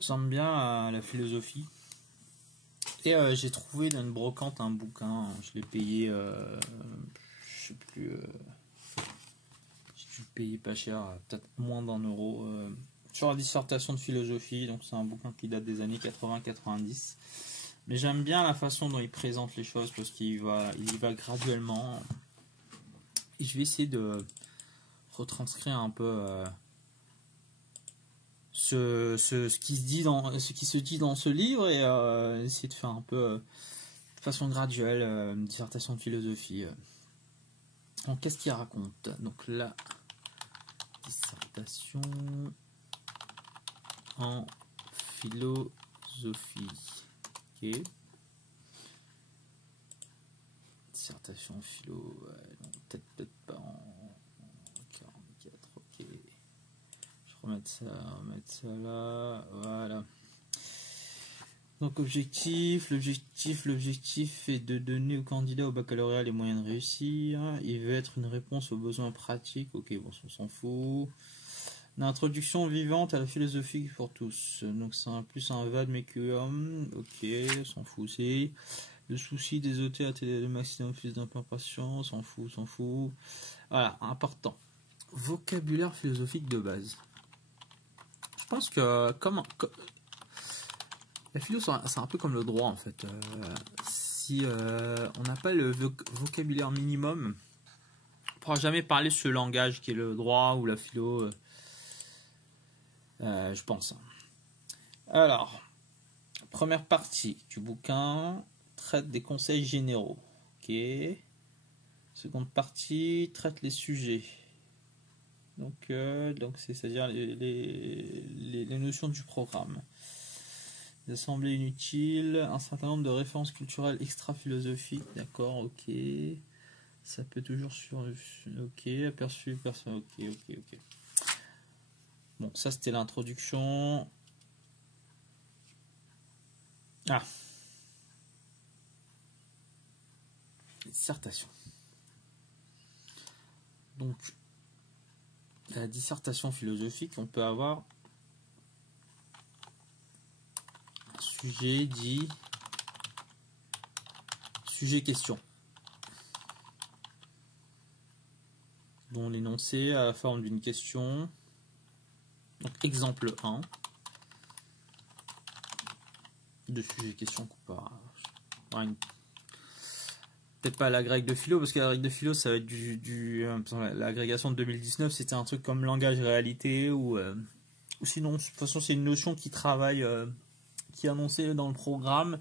J'aime bien la philosophie. Et j'ai trouvé dans une brocante un bouquin. Je l'ai payé, je sais plus, j'ai dû le payer pas cher, peut-être moins d'1 euro. Sur la dissertation de philosophie. Donc c'est un bouquin qui date des années 80-90. Mais j'aime bien la façon dont il présente les choses parce qu'il y va graduellement. Et je vais essayer de retranscrire un peu ce qui se dit dans ce livre et essayer de faire un peu de façon graduelle une dissertation de philosophie. Donc qu'est-ce qu'il raconte? Donc la dissertation en philosophie. Ok. Dissertation en philo, peut-être pas en 44, ok. Je vais remettre ça là, voilà. Donc l'objectif est de donner au candidat au baccalauréat les moyens de réussir. Il veut être une réponse aux besoins pratiques, ok, bon, on s'en fout. Une introduction vivante à la philosophie pour tous. Donc c'est plus un vademecum, ok, on s'en fout aussi. Le souci des auteurs atteindre le maximum plus d'implication, s'en fout. Voilà, important. Vocabulaire philosophique de base. Je pense que la philo, c'est un peu comme le droit en fait. Si on n'a pas le vocabulaire minimum, on ne pourra jamais parler ce langage qui est le droit ou la philo. Je pense. Alors, première partie du bouquin traite des conseils généraux. Ok. Seconde partie traite les sujets. Donc c'est-à-dire les notions du programme. Les assemblées inutiles, un certain nombre de références culturelles extra-philosophiques, d'accord, ok. Ça peut toujours sur... Ok, aperçu, personne, ok. Bon, ça c'était l'introduction. Ah. Dissertation. Donc, la dissertation philosophique, on peut avoir un sujet dit sujet-question, dont l'énoncé a la forme d'une question. Donc, exemple 1 de sujet-question qu'on peut avoir peut-être pas la grecque de philo, parce que la grecque de philo, ça va être l'agrégation de 2019, c'était un truc comme langage-réalité, ou sinon, de toute façon, c'est une notion qui travaille, qui est annoncée dans le programme,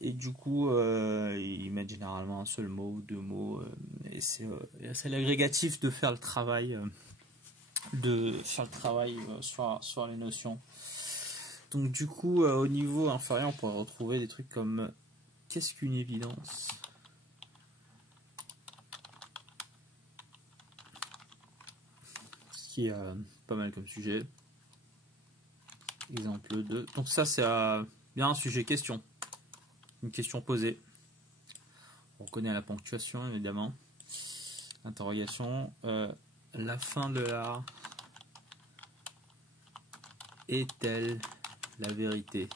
et du coup, ils mettent généralement un seul mot, ou 2 mots, et c'est l'agrégatif de faire le travail, sur les notions. Donc du coup, au niveau inférieur, on pourrait retrouver des trucs comme qu'est-ce qu'une évidence ? Ce qui est pas mal comme sujet. Exemple 2. Donc ça, c'est bien un sujet question. Une question posée. On reconnaît la ponctuation, évidemment. Interrogation. La fin de l'art est-elle la vérité ?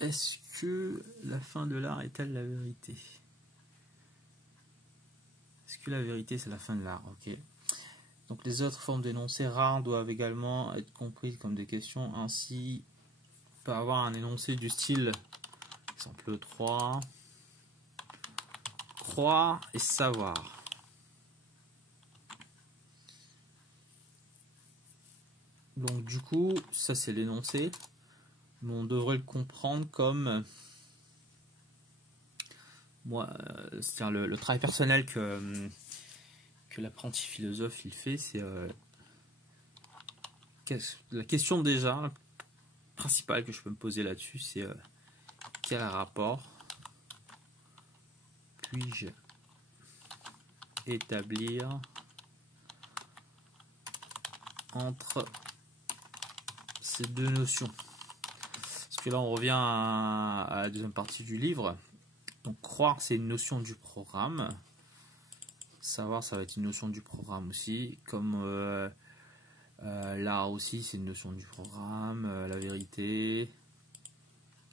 Est-ce que la fin de l'art est-elle la vérité ? Est-ce que la vérité c'est la fin de l'art ? Ok. Donc les autres formes d'énoncés rares doivent également être comprises comme des questions. Ainsi, on peut avoir un énoncé du style, exemple 3, croire et savoir. Donc du coup, ça c'est l'énoncé. Mais on devrait le comprendre comme c'est-à-dire le travail personnel que l'apprenti philosophe il fait, c'est la question déjà principale que je peux me poser là-dessus, c'est quel rapport puis-je établir entre ces deux notions? Parce que là on revient à la deuxième partie du livre. Donc croire, c'est une notion du programme. savoir, ça va être une notion du programme aussi, comme l'art aussi, c'est une notion du programme, la vérité.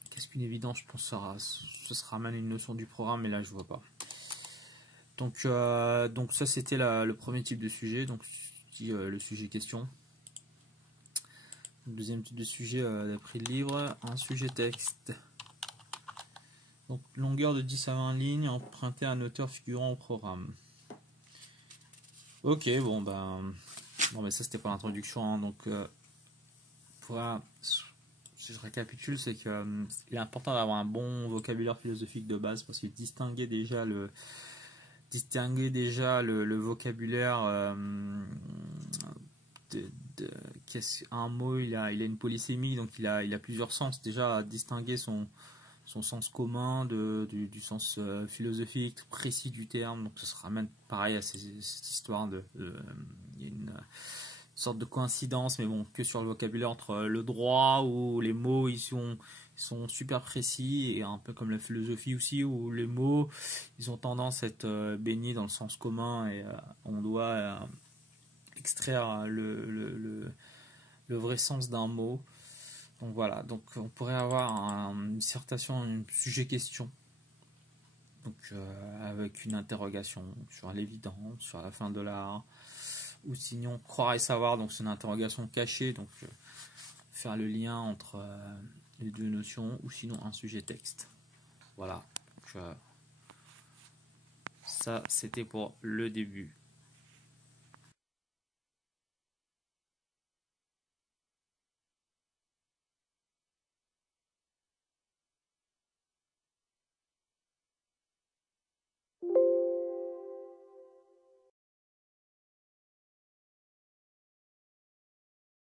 Qu'est-ce qu'une évidence? Je pense que ce sera même une notion du programme, mais là je vois pas. Donc ça c'était le premier type de sujet, donc le sujet question. Deuxième type de sujet d'après le livre, un sujet texte. Donc longueur de 10 à 20 lignes empruntée à un auteur figurant au programme. Ok, bon mais ça c'était pas l'introduction, hein, donc voilà. Si je récapitule, c'est qu'il est important d'avoir un bon vocabulaire philosophique de base parce que distinguer déjà le vocabulaire un mot, il a une polysémie, donc il a plusieurs sens. Déjà, à distinguer son sens commun du sens philosophique précis du terme, donc ce sera même pareil à cette histoire il y a une sorte de coïncidence, mais bon, que sur le vocabulaire entre le droit où les mots ils sont super précis, et un peu comme la philosophie aussi où les mots ils ont tendance à être baignés dans le sens commun, et on doit extraire le vrai sens d'un mot. Donc voilà, donc on pourrait avoir une dissertation, un sujet question, donc avec une interrogation sur l'évidence, sur la fin de l'art, ou sinon croire et savoir, donc c'est une interrogation cachée, donc faire le lien entre les deux notions, ou sinon un sujet texte. Voilà, donc, ça c'était pour le début.